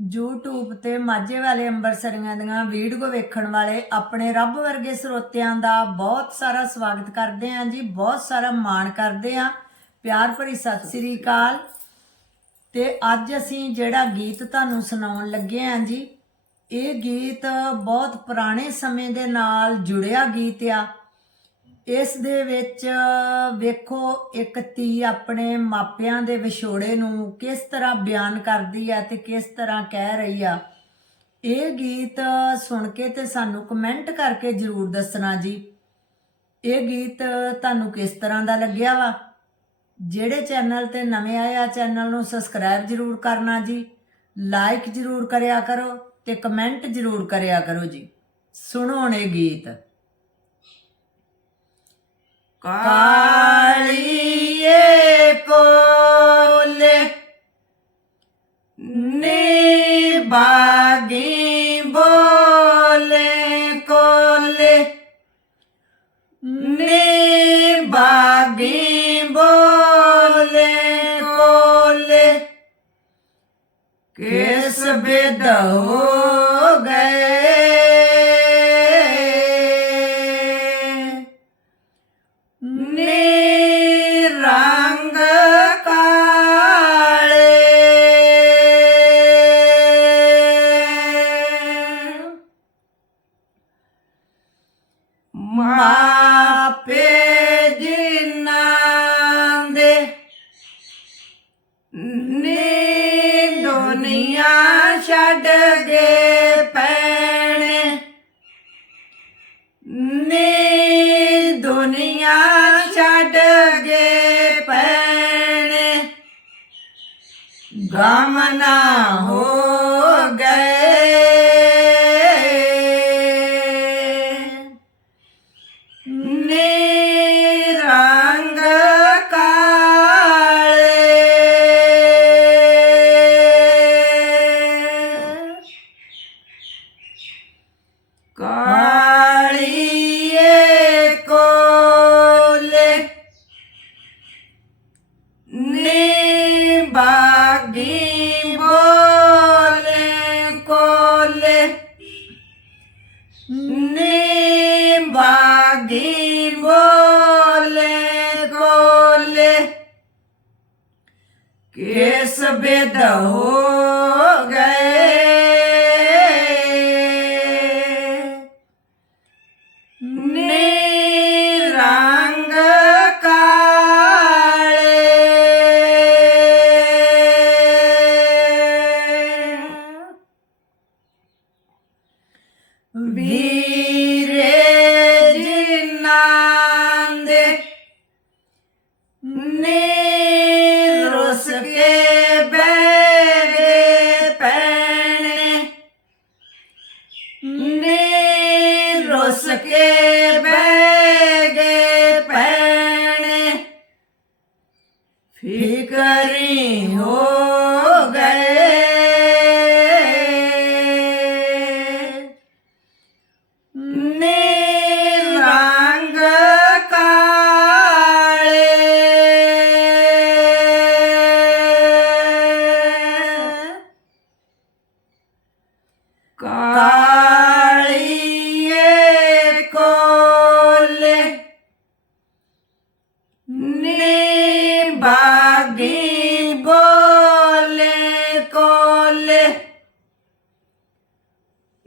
YouTube ਤੇ ਮਾਝੇ ਵਾਲੇ ਅੰਬਰਸਰੀਆਂ ਦੀਆਂ ਵੀਡੀਓ ਵੇਖਣ ਵਾਲੇ ਆਪਣੇ ਰੱਬ ਵਰਗੇ ਸਰੋਤਿਆਂ ਦਾ ਬਹੁਤ ਸਾਰਾ ਸਵਾਗਤ ਕਰਦੇ ਆਂ ਜੀ, ਬਹੁਤ ਸਾਰਾ ਮਾਣ ਕਰਦੇ ਆਂ ਪਿਆਰ ਭਰੀ ਸਤਿ ਸ੍ਰੀ ਅਕਾਲ। ਤੇ ਅੱਜ ਅਸੀਂ ਜਿਹੜਾ ਗੀਤ ਤੁਹਾਨੂੰ ਸੁਣਾਉਣ ਲੱਗੇ ਆਂ ਜੀ, ਇਹ ਗੀਤ ਬਹੁਤ ਪੁਰਾਣੇ ਸਮੇਂ ਦੇ ਨਾਲ ਜੁੜਿਆ ਗੀਤ ਆ। ਇਸ ਦੇ ਵਿੱਚ ਵੇਖੋ ਇੱਕ ਧੀ ਆਪਣੇ ਮਾਪਿਆਂ ਦੇ ਵਿਛੋੜੇ ਨੂੰ ਕਿਸ ਤਰ੍ਹਾਂ ਬਿਆਨ ਕਰਦੀ ਆ ਤੇ ਕਿਸ ਤਰ੍ਹਾਂ ਕਹਿ ਰਹੀ ਆ। ਇਹ ਗੀਤ ਸੁਣ ਕੇ ਤੇ ਸਾਨੂੰ ਕਮੈਂਟ ਕਰਕੇ ਜਰੂਰ ਦੱਸਣਾ ਜੀ। ਇਹ ਗੀਤ ਤੁਹਾਨੂੰ ਕਿਸ ਤਰ੍ਹਾਂ ਦਾ ਲੱਗਿਆ ਵਾ? ਜਿਹੜੇ ਚੈਨਲ ਤੇ ਨਵੇਂ ਆਏ ਆ, ਚੈਨਲ ਨੂੰ ਸਬਸਕ੍ਰਾਈਬ ਜਰੂਰ ਕਰਨਾ ਜੀ। ਲਾਈਕ ਜਰੂਰ ਕਰਿਆ ਕਰੋ ਤੇ ਕਮੈਂਟ ਜਰੂਰ ਕਰਿਆ ਕਰੋ ਜੀ। ਸੁਣੋ ਹੁਣ ਇਹ ਗੀਤ। ਕਾਲੀਏ ਕੋਲੇ ਨੀ ਬਾਗੀ ਬੋਲੇ ਕੋਲੇ ਨੀ ਬਾਗੀ ਬੋਲੇ ਕੋਲੇ ਕਿਸ ਬਿਦ ਮਾਪੇ ਜਿਨ੍ਹਾਂ ਦੇ ਨੀ ਦੁਨੀਆ ਛੱਡ ਗਏ ਪੈਣੇ। ਨੀ ਦੁਨੀਆ ਛੱਡ ਗਏ ਪੈਣੇ। ਗਮ ਨਾ ਹੋ ਕਾਲੀਏ ਕੋਲੇ ਨੀ ਬਾਗੀ ਬੋਲੇ ਕੋਲੇ ਨੀ ਬਾਗੀ ਬੋਲੇ ਕੋਲੇ ਕਿਸ ਬਿਦ ਵੀਰੇ ਜਿਨ੍ਹਾਂ ਦੇ ਨੀ ਰੁਸ ਕੇ ਬੈਗੇ ਪੈਣੇ ਨੀ ਰੁਸ ਕੇ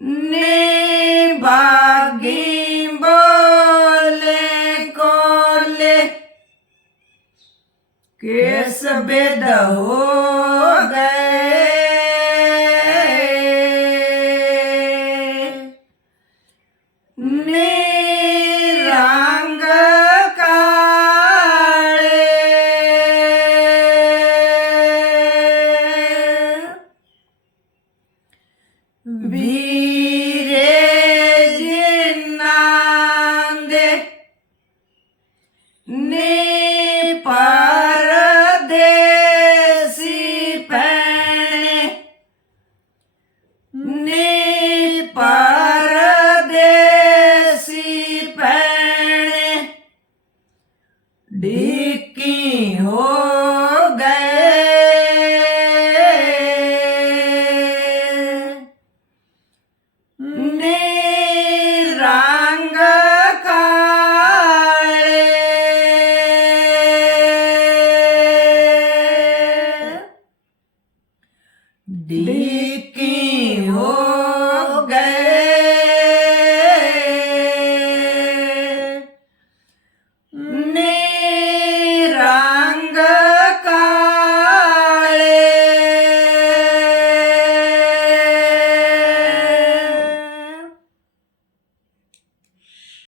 ਨੀ ਬਾਗੀ ਬੋਲੇ ਕੋਲੇ ਕਿਸ ਬਿਦ ਨੇ ਪਰਦੇਸੀ ਪੈਣੇ ਢੀਕੀ ਹੋ